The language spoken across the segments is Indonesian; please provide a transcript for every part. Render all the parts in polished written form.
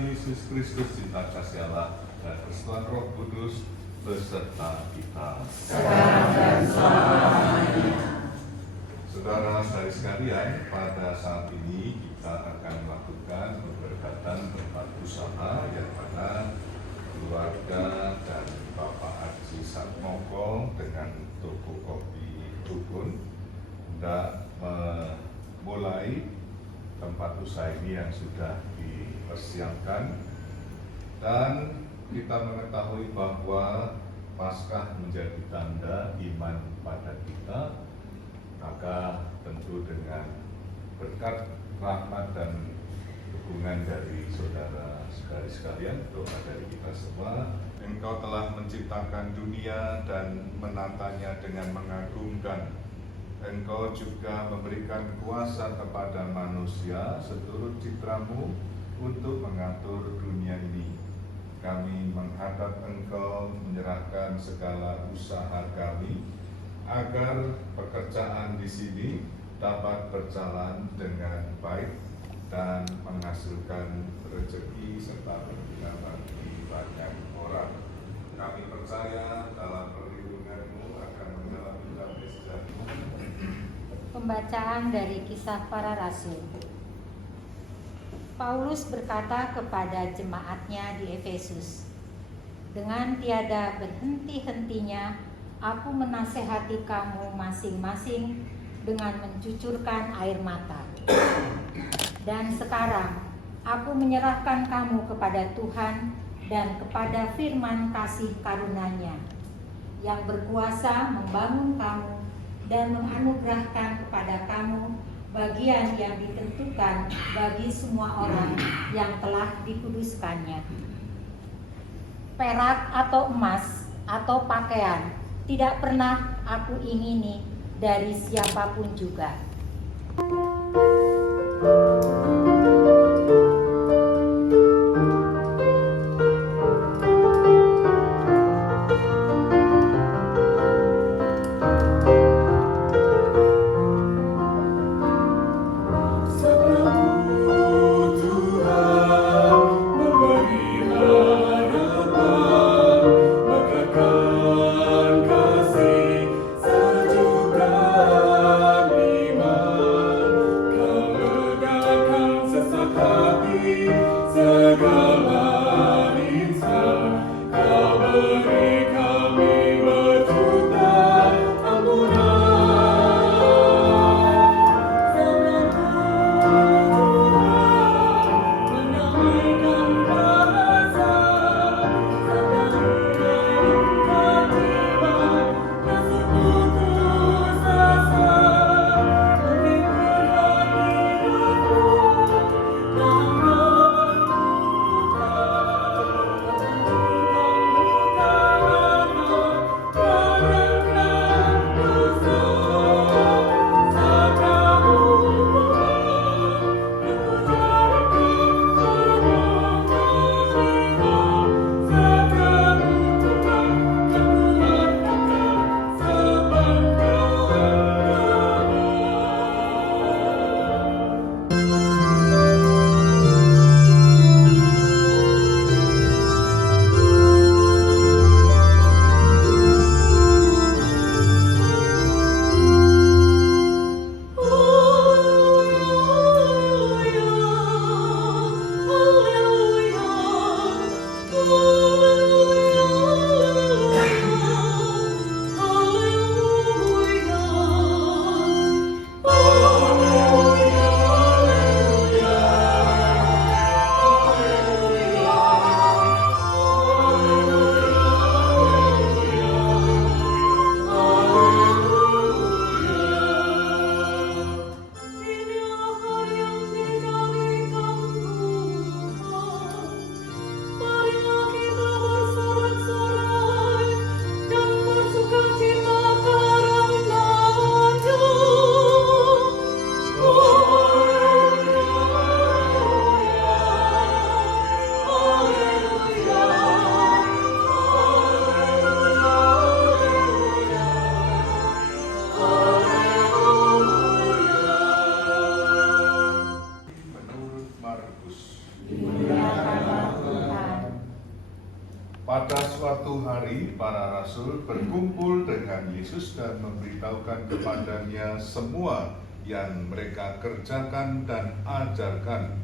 Tuhan Yesus Kristus, cinta kasih Allah, dan persekutuan Roh Kudus beserta kita sekarang dan selamanya. Saudara-saudari sekalian, pada saat ini kita akan melakukan pemberkatan tempat usaha yang mana keluarga dan Bapak Haji Satmoko dengan toko kopi Rukun hendak memulai tempat usaha ini yang sudah dipersiapkan, dan kita mengetahui bahwa Paskah menjadi tanda iman pada kita, maka tentu dengan berkat rahmat dan dukungan dari saudara sekalian, doa dari kita semua. Engkau telah menciptakan dunia dan menatanya dengan mengagumkan. Engkau juga memberikan kuasa kepada manusia seturut citramu untuk mengatur dunia ini. Kami menghadap Engkau, menyerahkan segala usaha kami agar pekerjaan di sini dapat berjalan dengan baik dan menghasilkan rezeki serta berguna bagi banyak orang. Kami percaya dalam perlindungan-Mu akan mengalami damai sejahtera. Pembacaan dari Kisah Para Rasul. Paulus berkata kepada jemaatnya di Efesus, "Dengan tiada berhenti-hentinya, aku menasehati kamu masing-masing dengan mencucurkan air mata. Dan sekarang, aku menyerahkan kamu kepada Tuhan dan kepada firman kasih karunia-Nya, yang berkuasa membangun kamu dan menganugerahkan kepada kamu bagian yang ditentukan bagi semua orang yang telah dikuduskannya. Perak atau emas atau pakaian tidak pernah aku ingini dari siapapun juga. Pada suatu hari, para rasul berkumpul dengan Yesus dan memberitahukan kepadanya semua yang mereka kerjakan dan ajarkan.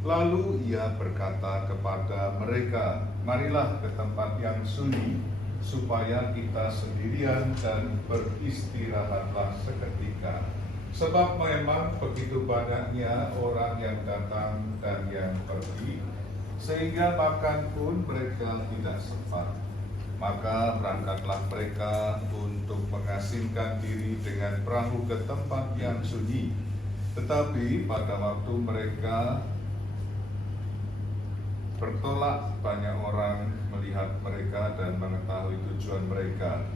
Lalu ia berkata kepada mereka, "Marilah ke tempat yang sunyi, supaya kita sendirian dan beristirahatlah seketika. Sebab memang begitu banyaknya orang yang datang dan yang pergi, sehingga makan pun mereka tidak sempat. Maka berangkatlah mereka untuk mengasingkan diri dengan perahu ke tempat yang sunyi. Tetapi pada waktu mereka bertolak, banyak orang melihat mereka dan mengetahui tujuan mereka.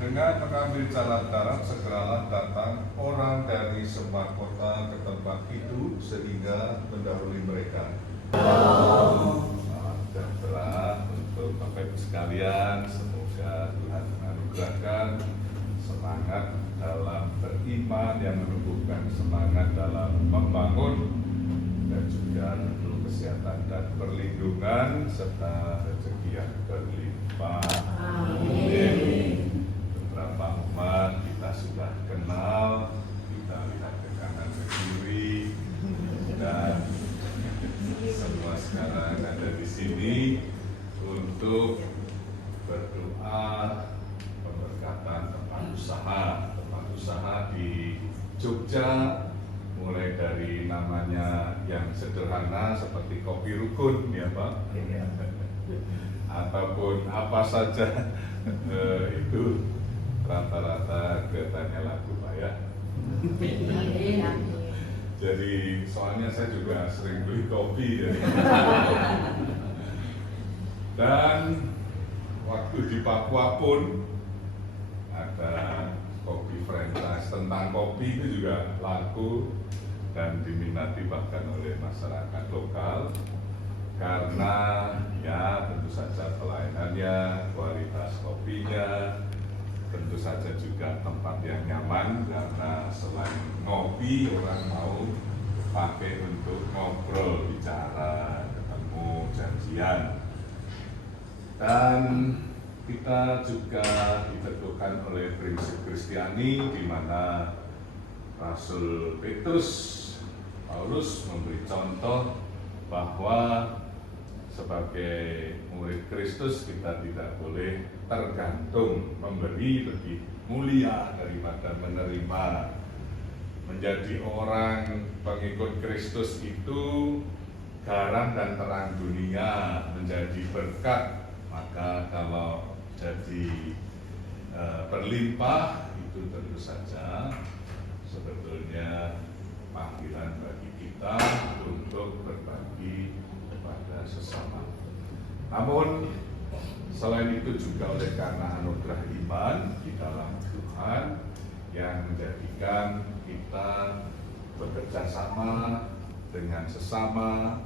Dengan mengambil jalan darat, segeralah datang orang dari semua kota ke tempat itu, sehingga mendahului mereka. Salam sejahtera untuk Bapak Ibu sekalian. Semoga Tuhan menganugerahkan semangat dalam beriman yang menumbuhkan semangat dalam membangun, dan juga tentu kesehatan dan perlindungan serta rezeki yang berlimpah. Amin. Beberapa umat kita sudah kenal, kita lihat ke kanan ke kiri, dan semua sekarang ada di sini untuk berdoa pemberkatan tempat usaha di Jogja, mulai dari namanya yang sederhana seperti Kopi Rukun, ya Pak, ataupun apa saja itu rata-rata kelihatannya laku, Pak, ya. Jadi soalnya saya juga sering beli kopi, jadi. Dan waktu di Papua pun ada kopi franchise tentang kopi, itu juga laku dan diminati bahkan oleh masyarakat lokal, karena ya tentu saja pelayanannya, kualitas kopinya, tentu saja juga tempat yang nyaman, karena selain ngopi orang mau pakai untuk ngobrol, bicara, ketemu, janjian. Dan kita juga diteguhkan oleh prinsip Kristiani, di mana Rasul Paulus memberi contoh bahwa sebagai murid Kristus kita tidak boleh tergantung, memberi lebih mulia daripada menerima. Menjadi orang pengikut Kristus itu garam dan terang dunia, menjadi berkat. Maka kalau jadi berlimpah, itu tentu saja sebetulnya panggilan bagi kita untuk berbagi kepada sesama. Namun selain itu juga oleh karena anugerah iman di dalam Tuhan yang menjadikan kita bekerja sama dengan sesama.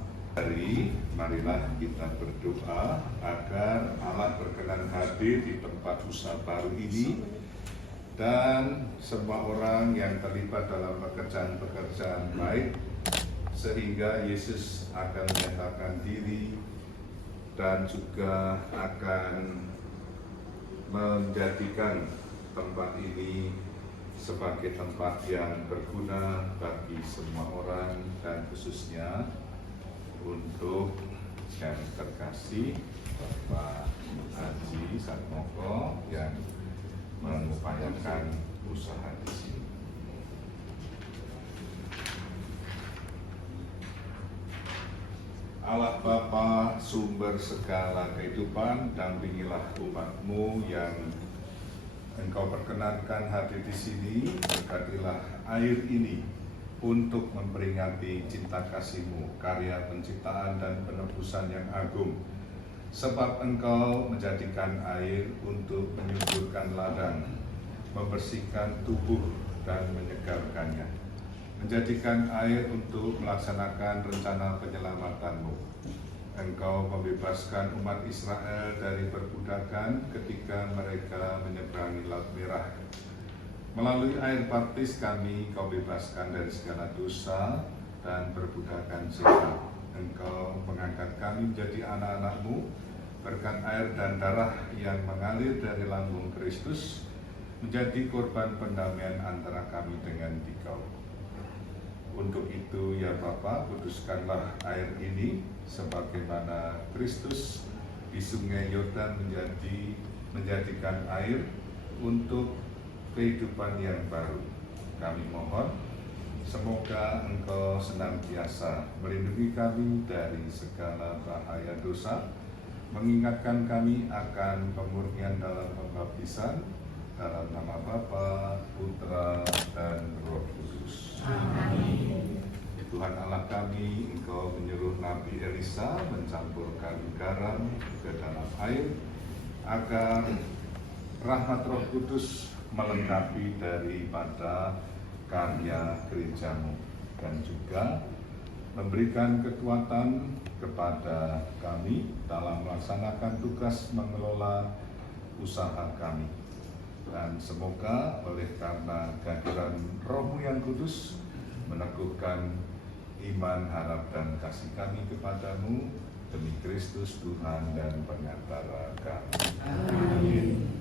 Marilah kita berdoa agar Allah berkenan hadir di tempat usaha baru ini, dan semua orang yang terlibat dalam pekerjaan-pekerjaan baik, sehingga Yesus akan menyatakan diri dan juga akan menjadikan tempat ini sebagai tempat yang berguna bagi semua orang, dan khususnya untuk yang terkasih Bapak Haji Satmoko yang mengupayakan usaha di sini. Allah Bapa, sumber segala kehidupan, dampingilah umat-Mu yang Engkau perkenankan hadir di sini. Berkatilah air ini untuk memperingati cinta kasih-Mu, karya penciptaan dan penebusan yang agung. Sebab Engkau menjadikan air untuk menyuburkan ladang, membersihkan tubuh dan menyegarkannya. Menjadikan air untuk melaksanakan rencana penyelamatan-Mu. Engkau membebaskan umat Israel dari perbudakan ketika mereka menyeberangi Laut Merah. Melalui air baptis kami Kau bebaskan dari segala dosa dan perbudakan setan. Engkau mengangkat kami menjadi anak-anak-Mu berkat air dan darah yang mengalir dari lambung Kristus, menjadi korban pendamaian antara kami dengan Dikau. Untuk itu ya Bapa, kuduskanlah air ini sebagaimana Kristus di sungai Yordan menjadikan air untuk kehidupan yang baru. Kami mohon, semoga Engkau senantiasa melindungi kami dari segala bahaya dosa, mengingatkan kami akan pemurnian dalam pembaptisan, dalam nama Bapa, Putra, dan Roh Kudus. Amin. Tuhan Allah kami, Engkau menyuruh Nabi Elisa mencampurkan garam ke dalam air, agar rahmat Roh Kudus melengkapi daripada karya gerejamu, dan juga memberikan kekuatan kepada kami dalam melaksanakan tugas mengelola usaha kami. Dan semoga oleh karena kehadiran Roh-Mu yang kudus meneguhkan iman, harap, dan kasih kami kepadamu demi Kristus Tuhan dan pengantara kami. Amin.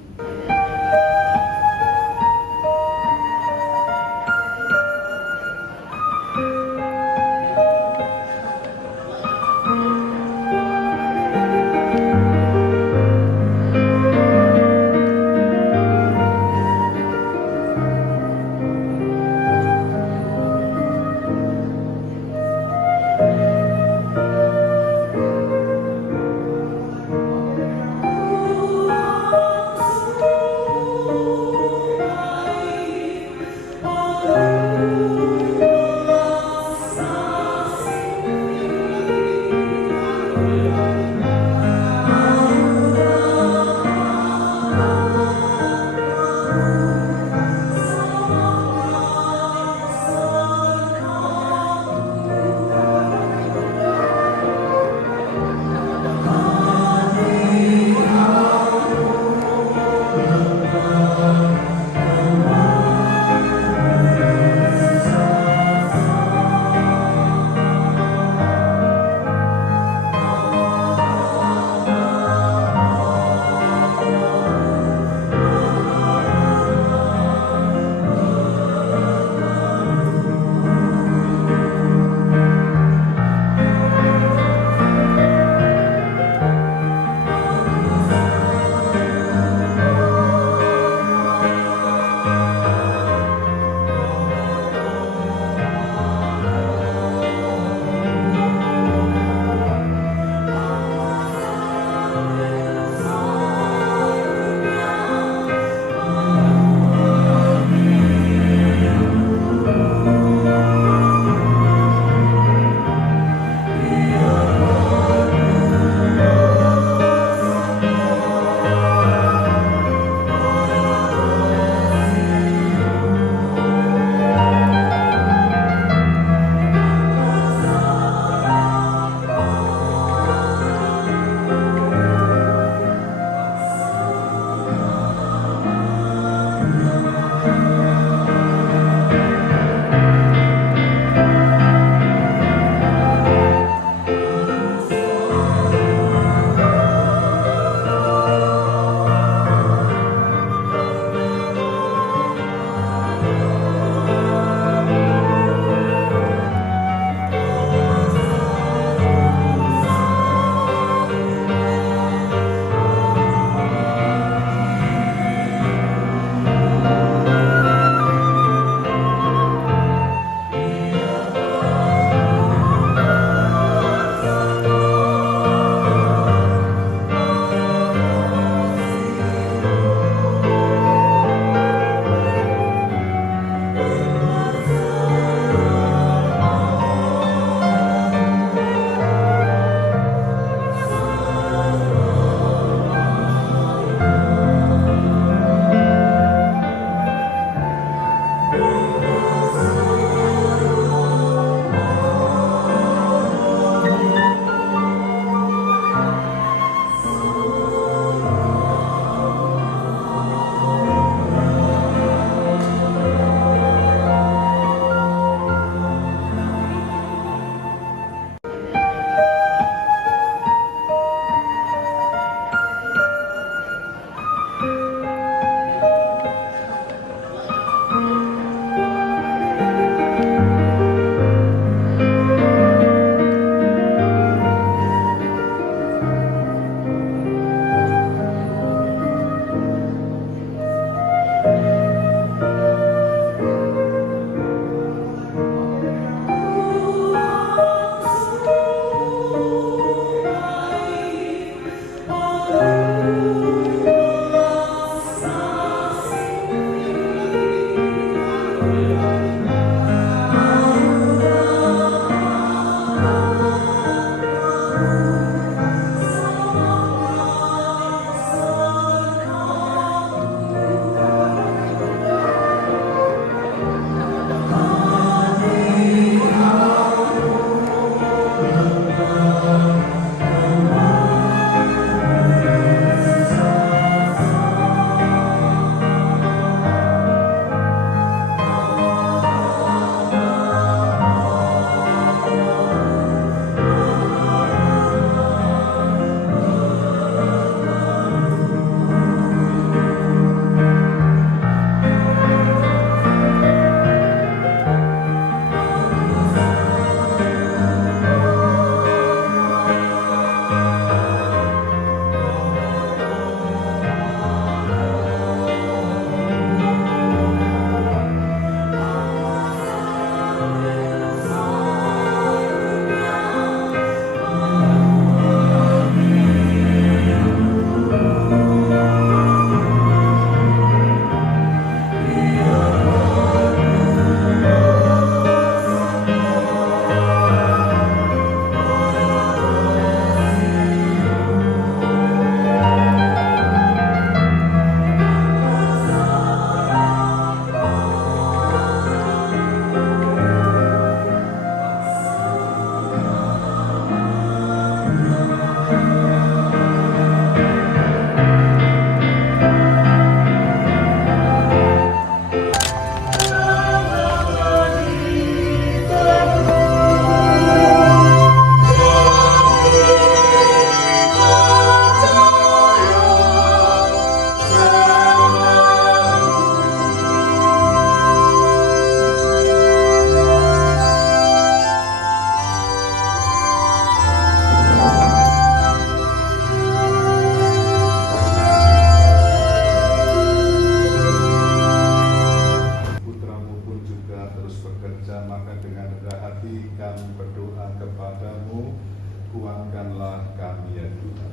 Kuatkanlah kami ya Tuhan.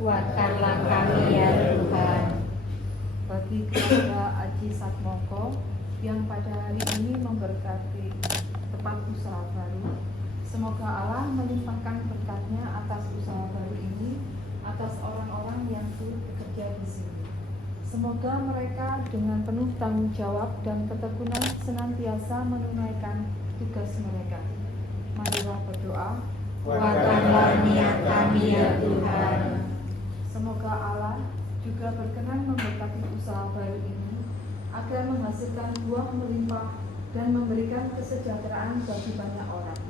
Kuatkanlah kami ya Tuhan. Bagi keluarga Aji Satmoko yang pada hari ini memberkati tempat usaha baru, semoga Allah melimpahkan berkat-Nya atas usaha baru ini, atas orang-orang yang turut bekerja di sini. Semoga mereka dengan penuh tanggung jawab dan ketekunan senantiasa menunaikan tugas mereka. Marilah berdoa. Kuatkanlah niat kami ya Tuhan. Semoga Allah juga berkenan memberkati usaha baru ini agar menghasilkan buah melimpah dan memberikan kesejahteraan bagi banyak orang.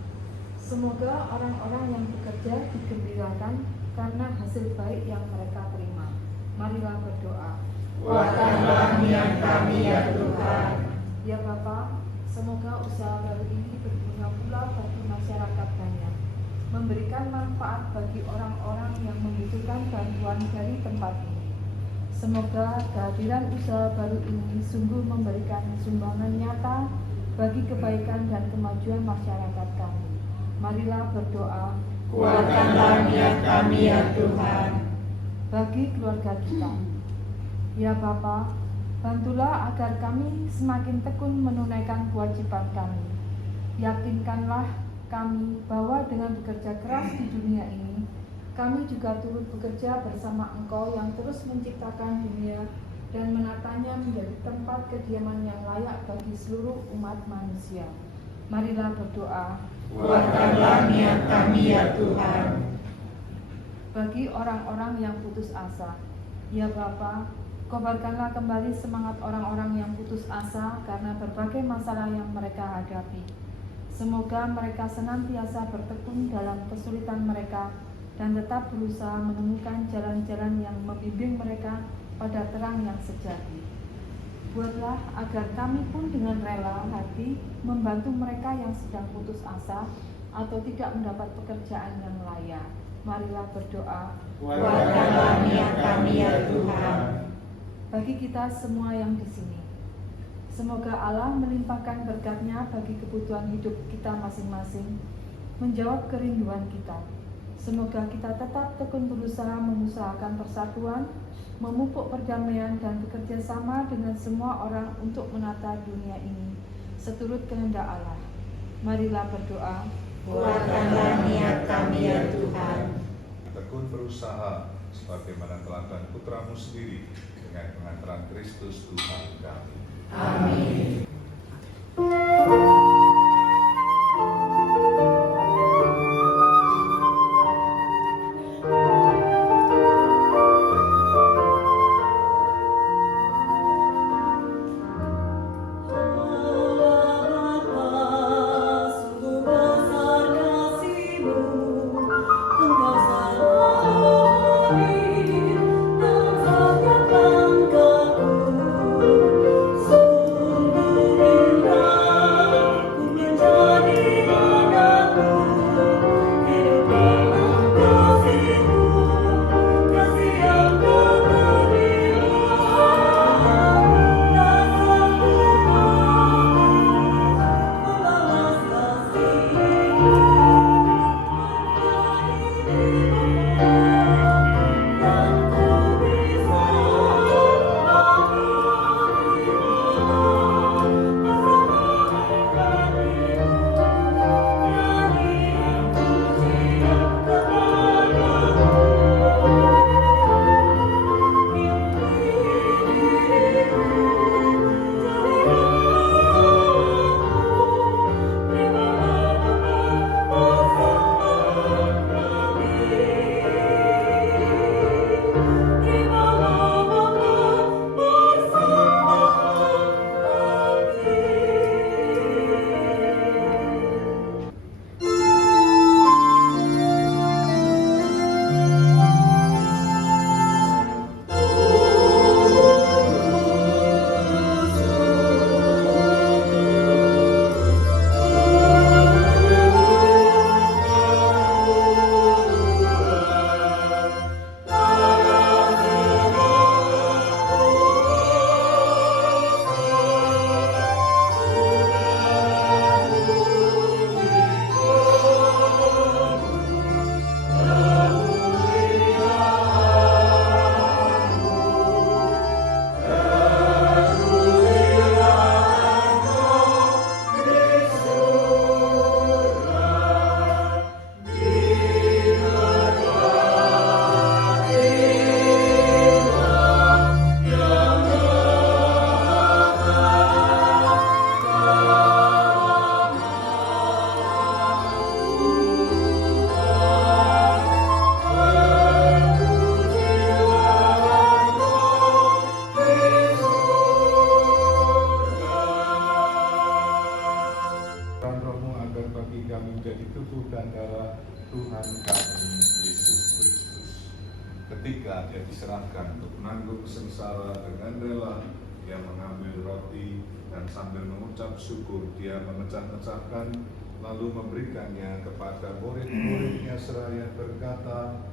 Semoga orang-orang yang bekerja digembirakan karena hasil baik yang mereka terima. Marilah berdoa. Kuatkanlah niat kami ya Tuhan. Ya Bapa, semoga usaha baru ini berguna pula bagi masyarakat banyak, memberikan manfaat bagi orang-orang yang membutuhkan bantuan dari tempat ini. Semoga kehadiran usaha baru ini sungguh memberikan sumbangan nyata bagi kebaikan dan kemajuan masyarakat kami. Marilah berdoa. Kuatkanlah niat kami ya Tuhan. Bagi keluarga kita, ya Bapa, bantulah agar kami semakin tekun menunaikan kewajiban kami. Yakinkanlah kami bahwa dengan bekerja keras di dunia ini, kami juga turut bekerja bersama Engkau yang terus menciptakan dunia dan menatanya menjadi tempat kediaman yang layak bagi seluruh umat manusia. Marilah berdoa. Kuatkanlah niat kami ya Tuhan. Bagi orang-orang yang putus asa, ya Bapa, kobarkanlah kembali semangat orang-orang yang putus asa karena berbagai masalah yang mereka hadapi. Semoga mereka senantiasa bertekun dalam kesulitan mereka dan tetap berusaha menemukan jalan-jalan yang membimbing mereka pada terang yang sejati. Buatlah agar kami pun dengan rela hati membantu mereka yang sedang putus asa atau tidak mendapat pekerjaan yang layak. Marilah berdoa. Kuatkanlah niat kami ya Tuhan. Bagi kita semua yang di sini, semoga Allah melimpahkan berkat-Nya bagi kebutuhan hidup kita masing-masing, menjawab kerinduan kita. Semoga kita tetap tekun berusaha mengusahakan persatuan, memupuk perdamaian dan bekerja sama dengan semua orang untuk menata dunia ini seturut kehendak Allah. Marilah berdoa. Kuatkanlah niat kami ya Tuhan. Tekun berusaha sebagaimana teladan Putra-Mu sendiri dengan pengantaran Kristus Tuhan kami. Amin. Sungguh indah ketika dia diserahkan untuk menanggung sengsara, dengan rela dia mengambil roti dan sambil mengucap syukur dia memecah-mecahkan lalu memberikannya kepada murid-muridnya seraya berkata,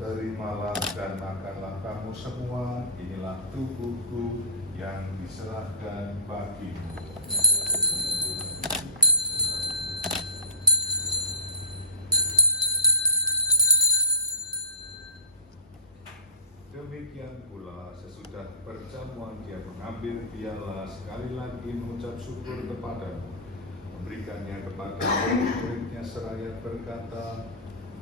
"Terimalah dan makanlah kamu semua, inilah tubuhku yang diserahkan bagimu." Demikian pula sesudah perjamuan dia mengambil piala, sekali lagi mengucap syukur kepadamu, memberikannya kepada murid-muridnya seraya berkata,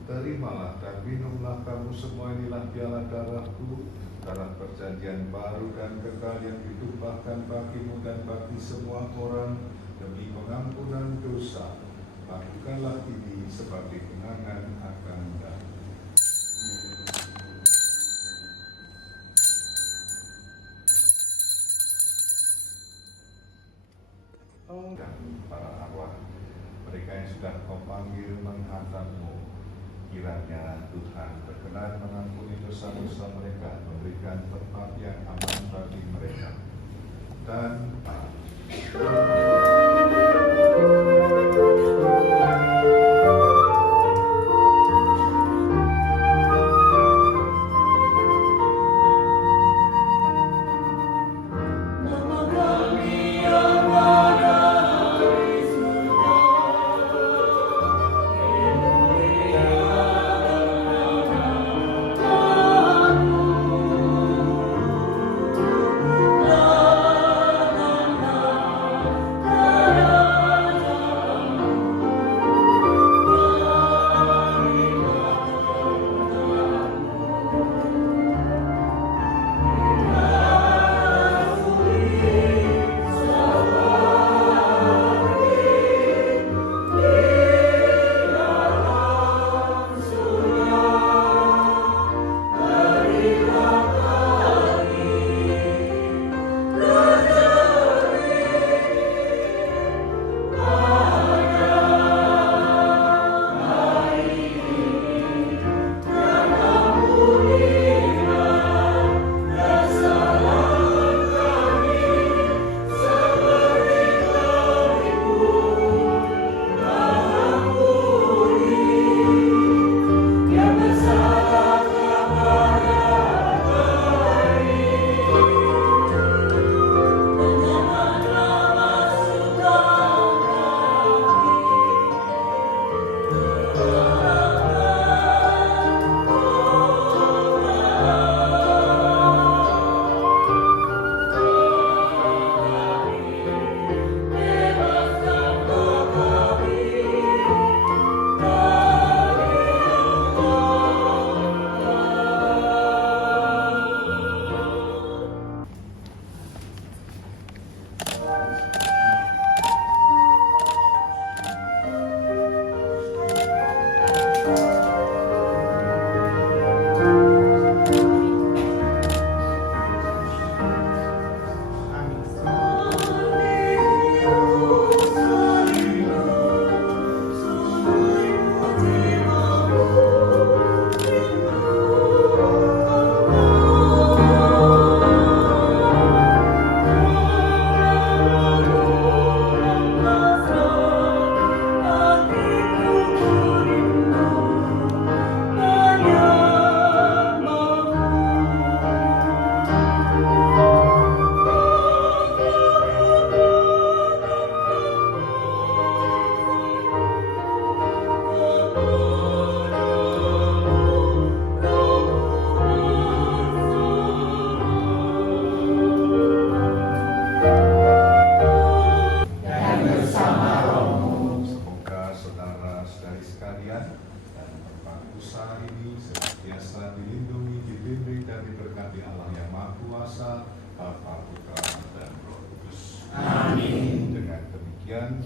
"Terimalah dan minumlah kamu semua, inilah piala darahku, darah perjanjian baru dan kekal yang ditumpahkan bagimu dan bagi semua orang demi pengampunan dosa. Lakukanlah ini sebagai kenangan akan aku." Dan para arwah mereka yang sudah kau panggil menghadapmu, kiranya Tuhan berkenan mengampuni dosa-dosa mereka, memberikan tempat yang aman bagi mereka. Dan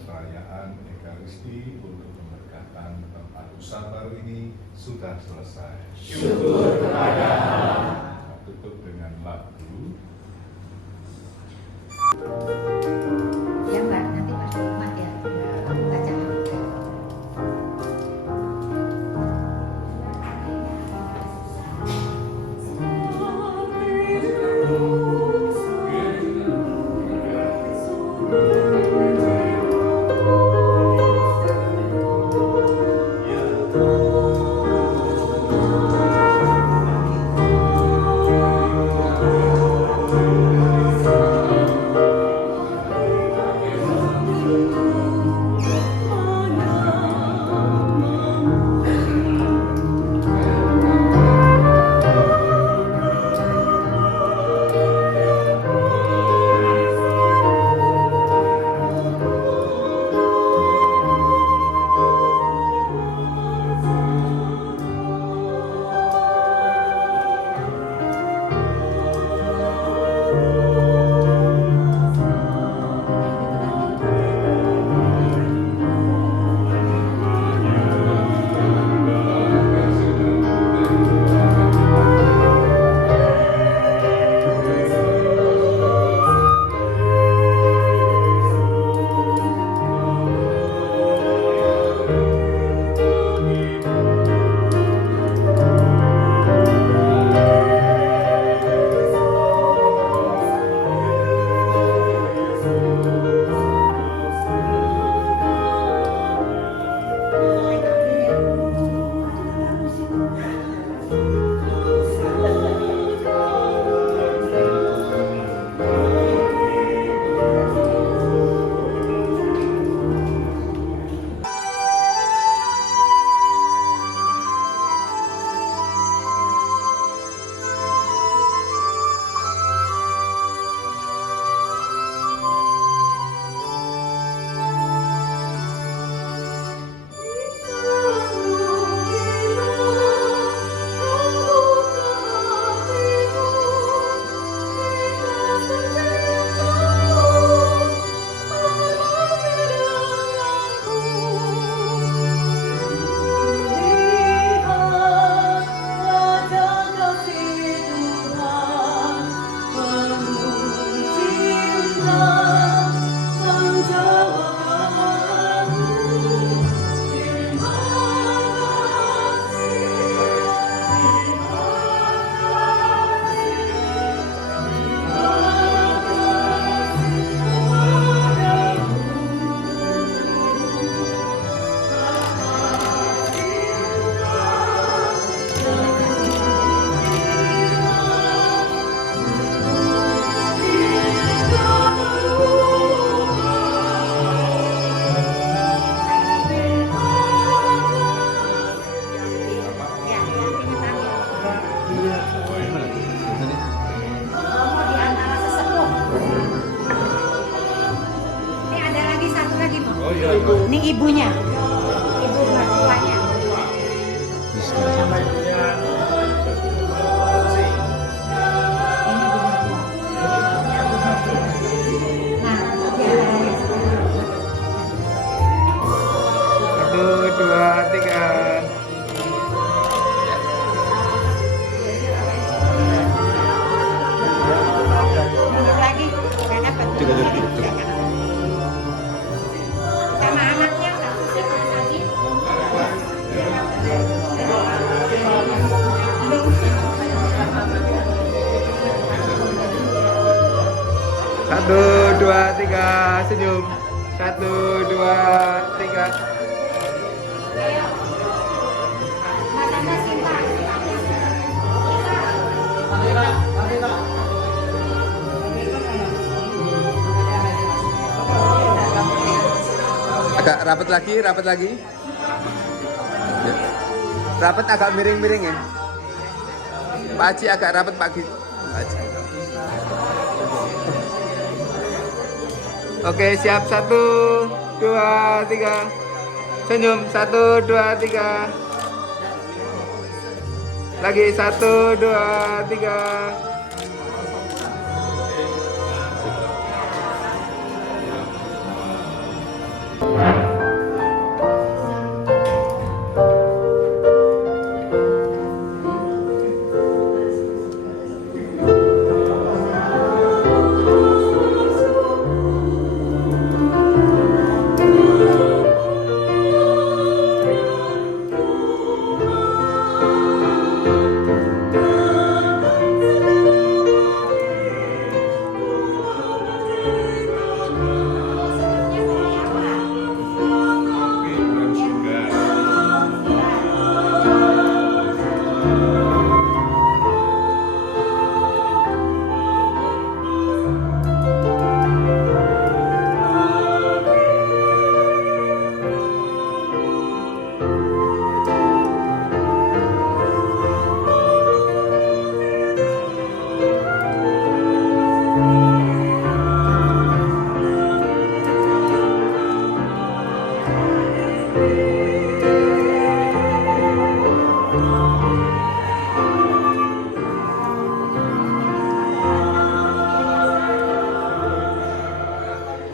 perayaan Ekaristi untuk pemberkatan tempat usaha baru ini sudah selesai. Syukur kepada Allah. Kita tutup dengan lagu. Ya Mbak, nanti Mas Hikmat ya baca. Ibunya, ibu mertuanya. Ini ibu mertua. Nah, diantaranya. 1, 2, 3. Mundur lagi, nggak dapat. Sama anaknya nggak bisa lagi. Satu, dua, tiga, senyum. 1, 2, 3. Ayo. Mas Anda Sinta. Agak rapat lagi, rapat lagi. Ya. Rapat agak miring-miring ya. Pak Haji agak rapat Pak Haji. Oke, siap. 1, 2, 3. Senyum. 1, 2, 3. Lagi 1, 2, 3.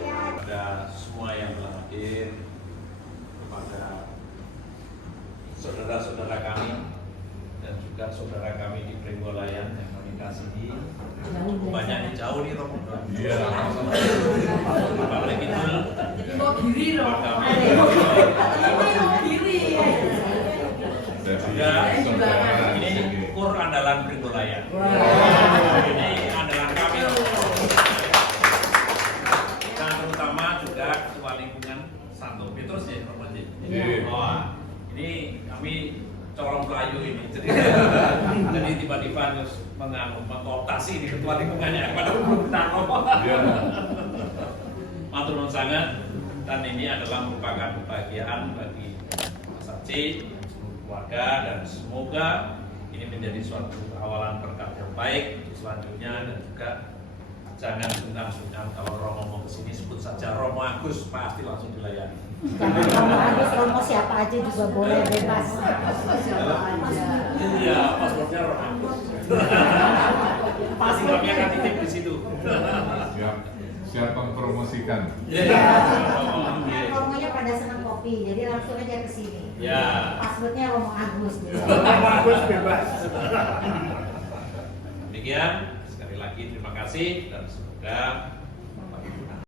Kepada semua yang telah hadir, kepada saudara-saudara kami dan juga saudara kami di Pringgolayan yang kami kasihi. Banyak yang jauh nih Romo. Iya. Balik itu. Kami. Juga ini kur andalan Pringgolayan. Ini andalan kami. Dan terutama juga Ketua Lingkungan Santo Petrus ya Romo. Wah, ini kami corong pelayu ini. Jadi tiba-tiba harus mengkooptasi di Ketua Lingkungannya pada matur nuwun sangat, dan ini adalah merupakan kebahagiaan bagi Mas Haji, keluarga, dan semoga ini menjadi suatu awalan berkat yang baik untuk selanjutnya. Dan juga jangan sungkan-sungkan kalau Romo mau kesini sebut saja Romo Agus, pasti langsung dilayani. Jangan Romo Agus, Romo siapa aja juga boleh, bebas. Iya, paspornya Romo Agus. Pasti kami akan titip di situ. Siap mempromosikan. Romonya pada senang kopi, jadi langsung aja ke sini. Ya. Passwordnya Romo Agus. Romo Agus bebas. Demikian, sekali lagi terima kasih dan semoga